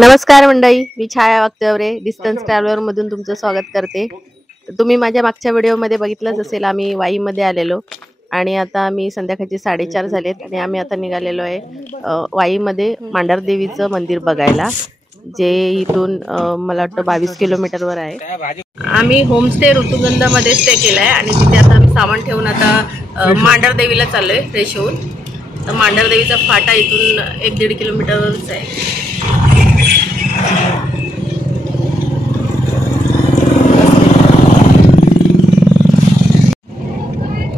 नमस्कार मंडळी, मी छाया Waghchaure distance traveller मधून तुमचं स्वागत करते। तुम्ही माझ्या मागच्या व्हिडिओमध्ये बघितलंच असेल, आम्ही वाईमध्ये आलेलो आणि आता आम्ही संध्याकाळचे 4:30 झालेत आणि आम्ही आता निघालेलो आहे वाईमध्ये मांढरदेवीचं मंदिर बघायला, जे इथून मला वाटतं 22 किलोमीटरवर आहे। आम्ही होमस्टे ऋतुगंधामध्ये स्टे केलाय आणि तिथे आता आम्ही सामान ठेवून आता मांढरदेवीला चाललोय फ्रेश होऊन। तर मांढरदेवीचा फाटा इथून 1-1.5 किलोमीटरवरच आहे।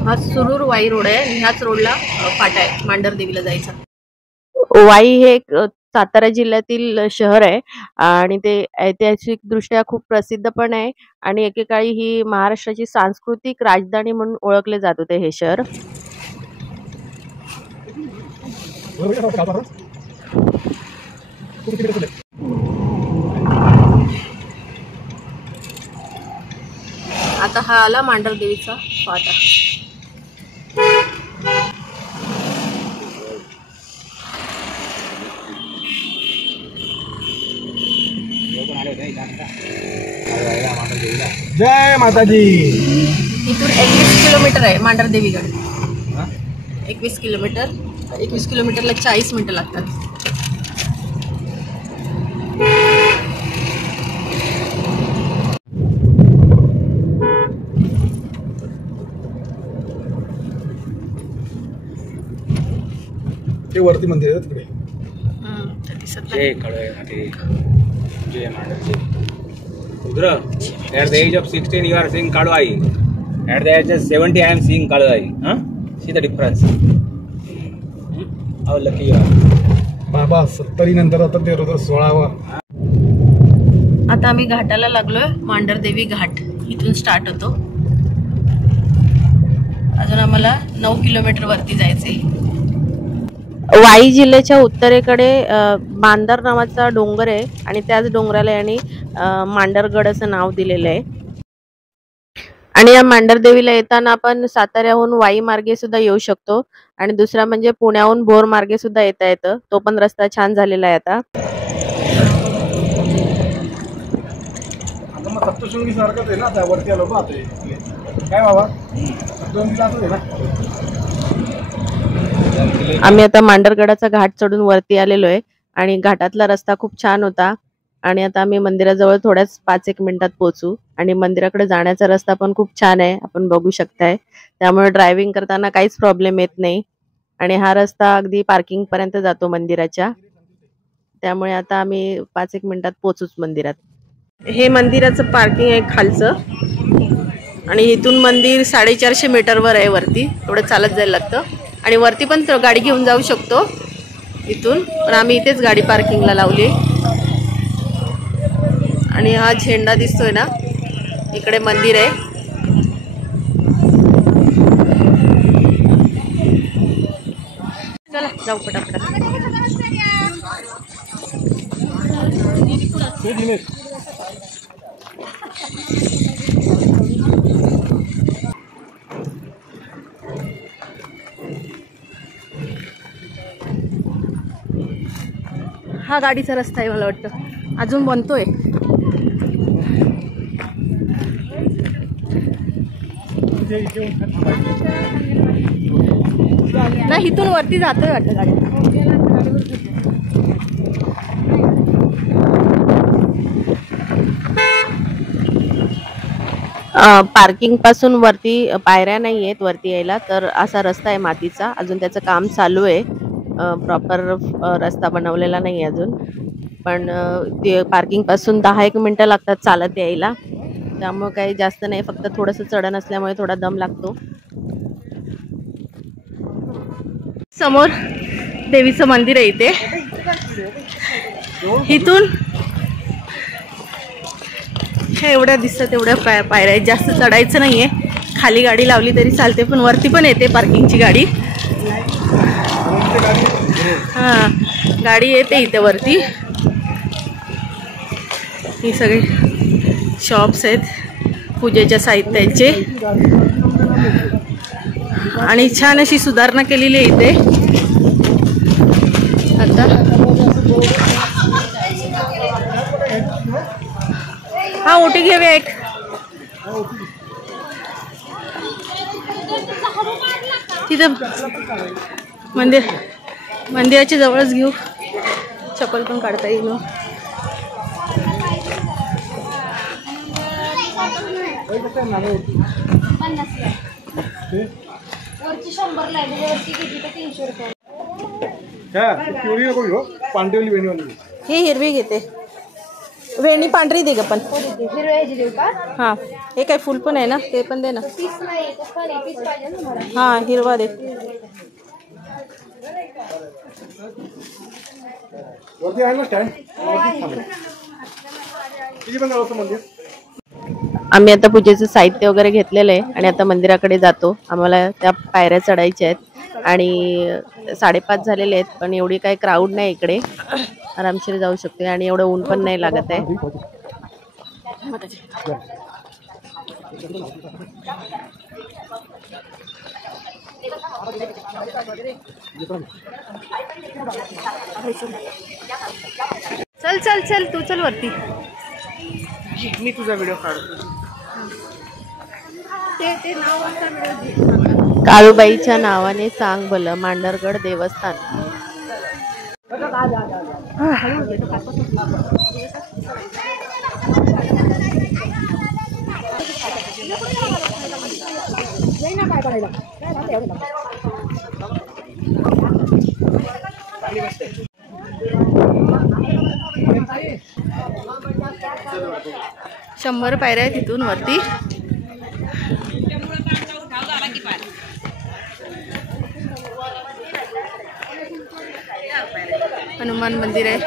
हा सुरूर वाई रोड आहे आणि ह्याच रोडला फाटा आहे मांढरदेवीला जायचा। वाई हे एक सातारा जिल्ह्यातील शहर आहे आणि ते ऐतिहासिक दृष्ट्या खूप प्रसिद्ध पण आहे आणि एकेकाळी ही महाराष्ट्राची सांस्कृतिक राजधानी म्हणून ओळखले जात होते हे शहर। आता हा आला मांढरदेवीचा फाटा। जय माताजी। इथून 21 किलोमीटर आहे मांढरदेवीकडे। 21 किलोमीटर, 21 किलोमीटरला 40 मिनिटं लागतात। ते वरती मंदिर आहे तिकडे। जय कळवे माते, जय Mandhardevi. Rudra, at the age of 16 you are seeing Kalwai. At the age of 70 I am seeing Kalwai. Huh? See the difference. How lucky you are. बाबा 70 नंतर आता ते रुद्र 16वा। आता आम्ही घाटाला लागलोय, मांढरदेवी घाट इथून स्टार्ट होतो। अजून आम्हाला 9 किलोमीटर वरती जायचंय। वाई जिल्ह्याच्या उत्तरेकडे मांदर नावाचा डोंगर आहे आणि त्याच डोंगराला यांनी मांढरगड असं नाव दिलेलं आहे। आणि या मांढरदेवीला येताना आपण साताऱ्याहून वाई मार्गे सुद्धा येऊ शकतो आणि दुसरा म्हणजे पुण्याहून भोर मार्गे सुद्धा येता येतं, तो पण रस्ता छान झालेला आहे आता। मग सप्तशृंगी सारखंच आहे ना, त्या वरती आलो बा आता काय बाबा 2 दिवस आहे ना। आम्ही आता मांढरगडाचा घाट चढून वरती आलेलो आहे आणि घाटातला रस्ता खूप छान होता आणि आता आम्ही मंदिराजवळ थोड्याच 5-1 मिनिटात पोहोचू आणि मंदिराकडे जाण्याचा रस्ता पण खूप छान आहे, आपण बघू शकताय। त्यामुळे ड्रायव्हिंग करताना काहीच प्रॉब्लेम येत नाही आणि हा रस्ता अगदी पार्किंग पर्यंत जातो मंदिराच्या। त्यामुळे आता आम्ही 5-1 मिनिटात पोहोचूच मंदिरात। हे मंदिराचं पार्किंग आहे खालचं आणि इथून मंदिर 450 मीटरवर आहे वरती, थोडं चालत जायला लागतं आणि वरती पण गाडी घेऊन जाऊ शकतो इथून, पण आम्ही इथेच गाडी पार्किंगला लावली। आणि हा झेंडा दिसतोय ना, इकडे मंदिर आहे। चला जाऊ पटापट। हा गाडीचा रस्ता आहे मला वाटतं, अजून बनतोय। नाही इथून वरती जातोय वाटतं गाडी। पार्किंग पासून वरती पायऱ्या नाही आहेत वरती यायला, तर असा रस्ता आहे मातीचा, अजून त्याचं काम चालू आहे। प्रॉपर रस्ता बनवलेला नाही अजून, पण ते पार्किंग पासून 10-1 मिनिटं लागतात चालत यायला, त्यामुळे काही जास्त नाही, फक्त थोडंसं चढण असल्यामुळे थोडा दम लागतो। समोर देवीचं मंदिर आहे इथे, इथून हे एवढ्या दिसतात, एवढ्या पायऱ्या आहेत, जास्त चढायचं नाहीये, खाली गाडी लावली तरी चालते, पण वरती पण येते पार्किंगची गाडी। हा गाडी येते इथे वरती। ही सगळी शॉप्स आहेत पूजेच्या साहित्याचे आणि छान अशी सुधारणा केलेली आहे इथे। आता हा ओटी घेऊया एक. तिथं मंदिराच्या जवळच घेऊ. चप्पल पण काढता येईल. ही हिरवी घेते. वेणी पांढरी दे ग पण. हा हे काय फुल पण आहे ना ते पण दे ना. हा हिरवा दे. आम्ही आता पूजेचं साहित्य वगैरे घेतलेलं आहे आणि आता मंदिराकडे जातो. आम्हाला त्या पायऱ्या चढायच्या आहेत आणि 5:30 झालेले आहेत, पण एवढी काही क्राऊड नाही इकडे. आरामशीर जाऊ शकते आणि एवढं ऊन पण नाही लागत आहे. चल चल चल तू चल वरती. मी तुझा व्हिडिओ काढतो. काळूबाईच्या नावाने सांग भलं मांढरगड देवस्थान. शंभर पायऱ्या आहेत तिथून वरती. हनुमान मंदिर आहे.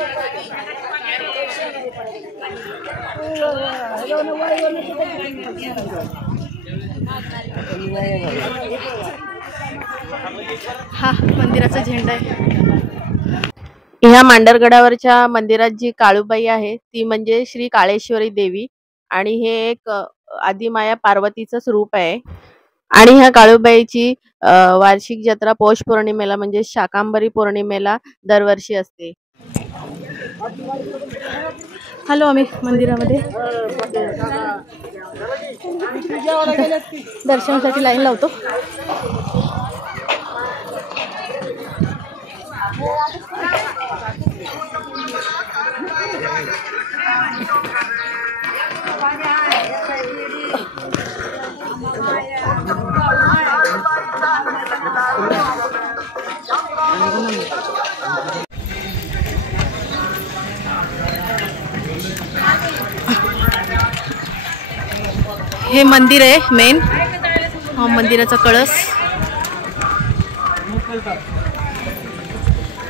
हा मंदिराचा झेंडा आहे. ह्या मांढरगडावरच्या मंदिरात जी काळूबाई आहे ती म्हणजे श्री काळेश्वरी देवी आणि हे एक आदिमाया पार्वतीचं रूप आहे. आणि ह्या काळूबाईची वार्षिक जत्रा पौष पौर्णिमेला म्हणजे शाकांबरी पौर्णिमेला दरवर्षी असते. हॅलो आम्ही मंदिरामध्ये दर्शनासाठी लाईन लावतो. हे मंदिर आहे मेन. हा मंदिराचा कळस.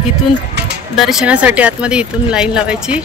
इथून दर्शनासाठी आतमध्ये इथून लाईन लावायची.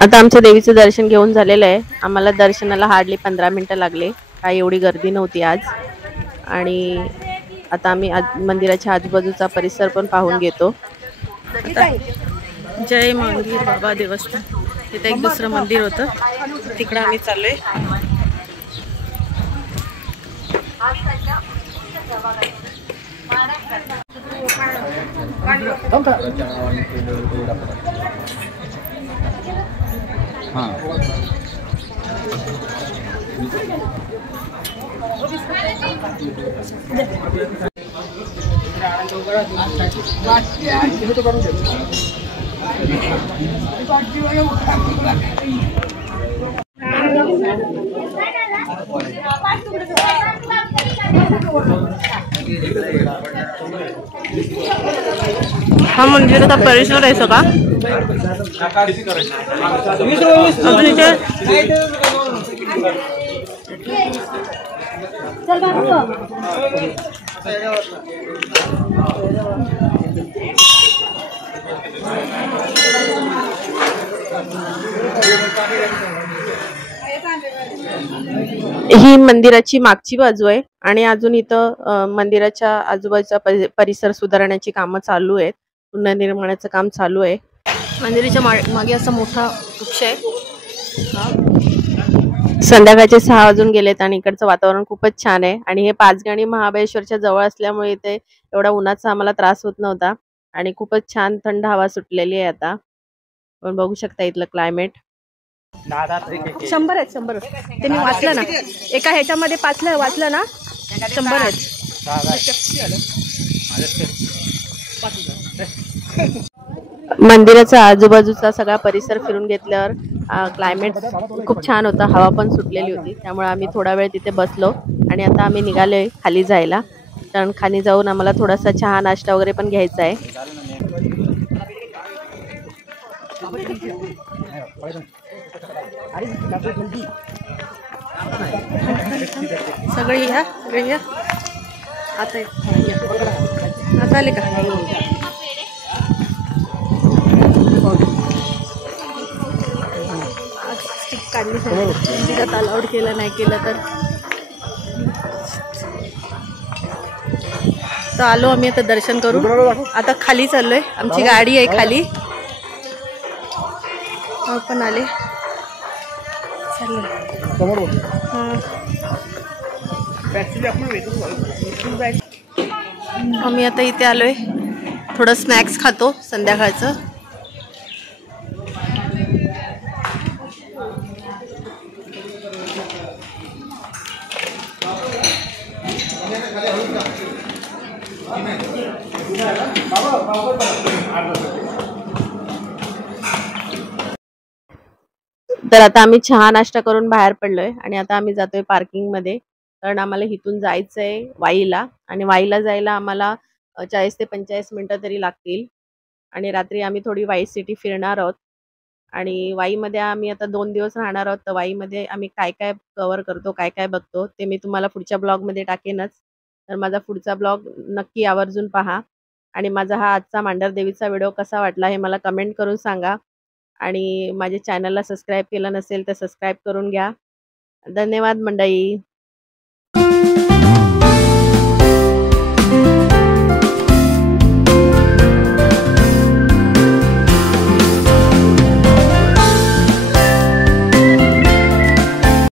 आता आमच्या देवीचं दर्शन घेऊन झालेलं आहे. आम्हाला दर्शनाला हार्डली 15 मिनिटं लागले. काही एवढी गर्दी नव्हती आज. आणि आता आम्ही मंदिराच्या आजूबाजूचा परिसर पण पाहून घेतो. जय मंगीर बाबा देवस्थान. तिथे एक दुसरं मंदिर होतं तिकडं आम्ही चाललोय. हा मंदिराचा परिसर आहे सगळा. अजून इथे ही मंदिराची मागची बाजू आहे आणि अजून इथं मंदिराच्या आजूबाजूचा परिसर सुधारण्याची कामं चालू आहेत. पुनर्निर्माणाचं काम चालू आहे. मंदिराच्या मागे असा मोठा वृक्ष आहे. संध्याकाळचे 6 वाजून गेलेत आणि इकडचं वातावरण खूपच छान आहे आणि हे पाचगणी महाबळेश्वरच्या जवळ असल्यामुळे इथे एवढा उन्हाचा आम्हाला त्रास होत नव्हता आणि खूपच छान थंड हवा सुटलेली आहे. आता आपण बघू शकता इथलं क्लायमेट. 100 आहेत 100. ते मी वाचलं ना, एका ह्याच्यामध्ये वाचलं ना, 100 आहेत. मंदिराचा आजूबाजूचा सगळा परिसर फिरून घेतल्यावर क्लायमेट खूप छान होता. हवा पण सुटलेली होती, त्यामुळे आम्ही थोडा वेळ तिथे बसलो आणि आता आम्ही निघालोय खाली जायला. कारण खाली जाऊन आम्हाला थोडासा चहा नाश्ता वगैरे पण घ्यायचा आहे. सगळे या आता आले का? स्टिक काढली तिच्यात अलाउड केलं नाही केलं तर आलो आम्ही आता दर्शन करू. आता खाली चाललोय, आमची गाडी आहे खाली. आपण आले आम्ही आता इथे आलोय. थोडं स्नॅक्स खातो संध्याकाळचं. तर आता आम्ही चहा नाश्ता करून बाहेर पडलोय आणि आता आम्ही जातोय पार्किंग मध्ये. कारण आम्हाला इथून जायचंय वाईला आणि वाईला जायला आम्हाला 40 ते 45 मिनिटं तरी लागतील. आणि रात्री आम्ही थोडी वाई सिटी फिरणार आहोत आणि वाईमध्ये आम्ही आता 2 दिवस राहणार आहोत. तर वाईमध्ये आम्ही काय काय कव्हर करतो, काय काय बघतो ते मी तुम्हाला पुढच्या ब्लॉगमध्ये टाकेनच. तर माझा पुढचा ब्लॉग नक्की आवर्जून पहा आणि माझा हा आजचा मांढरदेवीचा व्हिडिओ कसा वाटला हे मला कमेंट करून सांगा आणि माझ्या चॅनलला सबस्क्राईब केलं नसेल तर सबस्क्राईब करून घ्या. धन्यवाद मंडळी.